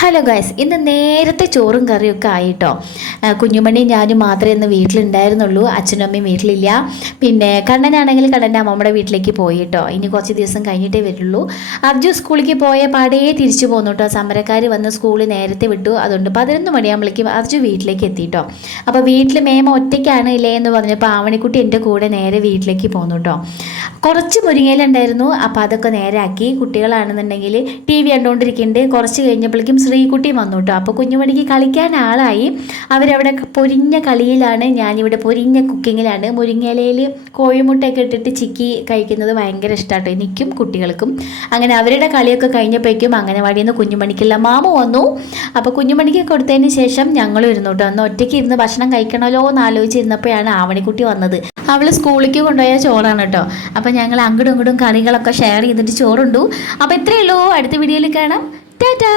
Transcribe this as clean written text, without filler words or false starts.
Hello guys, ഇന്ന് നേരത്തെ ചോറും കറിയൊക്കെ ആയിട്ടോ. കുഞ്ഞുമണി ഞാനും മാത്രമേ ഇന്ന് വീട്ടിലുണ്ടായിരുന്നുള്ളൂ. അച്ഛനും അമ്മയും വീട്ടിലില്ല. പിന്നെ കണ്ണനാണെങ്കിൽ കണ്ണൻ്റെ അമ്മമ്മയുടെ വീട്ടിലേക്ക് പോയി കേട്ടോ. ഇനി കുറച്ച് ദിവസം കഴിഞ്ഞിട്ടേ വരുള്ളൂ. അർജു സ്കൂളിലേക്ക് പോയ പാടേ തിരിച്ചു പോന്നു കേട്ടോ. സമരക്കാർ വന്ന് സ്കൂളിൽ നേരത്തെ വിട്ടു. അതുകൊണ്ട് 11 മണിയാകുമ്പോഴേക്കും അർജു വീട്ടിലേക്ക് എത്തിട്ടോ. അപ്പോൾ വീട്ടിൽ മേമ ഒറ്റയ്ക്കാണ് ഇല്ലേ എന്ന് പറഞ്ഞപ്പോൾ ആവണിക്കുട്ടി എൻ്റെ കൂടെ നേരെ വീട്ടിലേക്ക് പോന്നു കേട്ടോ. കുറച്ച് മുരിങ്ങയില ഉണ്ടായിരുന്നു. അപ്പോൾ അതൊക്കെ നേരാക്കി. കുട്ടികളാണെന്നുണ്ടെങ്കിൽ TV കണ്ടുകൊണ്ടിരിക്കുന്നുണ്ട്. കുറച്ച് കഴിഞ്ഞപ്പോഴേക്കും ശ്രീകുട്ടി വന്നു കേട്ടോ. അപ്പോൾ കുഞ്ഞുമണിക്ക് കളിക്കാൻ ആളായി. അവരവിടെ പൊരിഞ്ഞ കളിയിലാണ്, ഞാനിവിടെ പൊരിഞ്ഞ കുക്കിങ്ങിലാണ്. മുരിങ്ങയിലയിൽ കോഴിമുട്ടയൊക്കെ ഇട്ടിട്ട് ചിക്കി കഴിക്കുന്നത് ഭയങ്കര ഇഷ്ടമാട്ടോ എനിക്കും കുട്ടികൾക്കും. അങ്ങനെ അവരുടെ കളിയൊക്കെ കഴിഞ്ഞപ്പോഴേക്കും അംഗനവാടിയിൽ നിന്ന് കുഞ്ഞുമണിക്കുള്ള മാമു വന്നു. അപ്പോൾ കുഞ്ഞുമണിക്ക് കൊടുത്തതിന് ശേഷം ഞങ്ങളും ഇരുന്നു കേട്ടോ. അന്ന് ഒറ്റയ്ക്ക് ഇരുന്ന് ഭക്ഷണം കഴിക്കണമല്ലോ എന്ന് ആലോചിച്ചിരുന്നപ്പോഴാണ് ആവണിക്കുട്ടി വന്നത്. അവൾ സ്കൂളിലേക്ക് കൊണ്ടുപോയ ചോറാണ് കേട്ടോ. അപ്പോൾ ഞങ്ങൾ അങ്ങോട്ടും ഇങ്ങോട്ടും കറികളൊക്കെ ഷെയർ ചെയ്തിട്ട് ചോറുണ്ടു. അപ്പോൾ ഇത്രയേ ഉള്ളൂ. അടുത്ത വീഡിയോയിൽ കാണാം. ടാറ്റാ.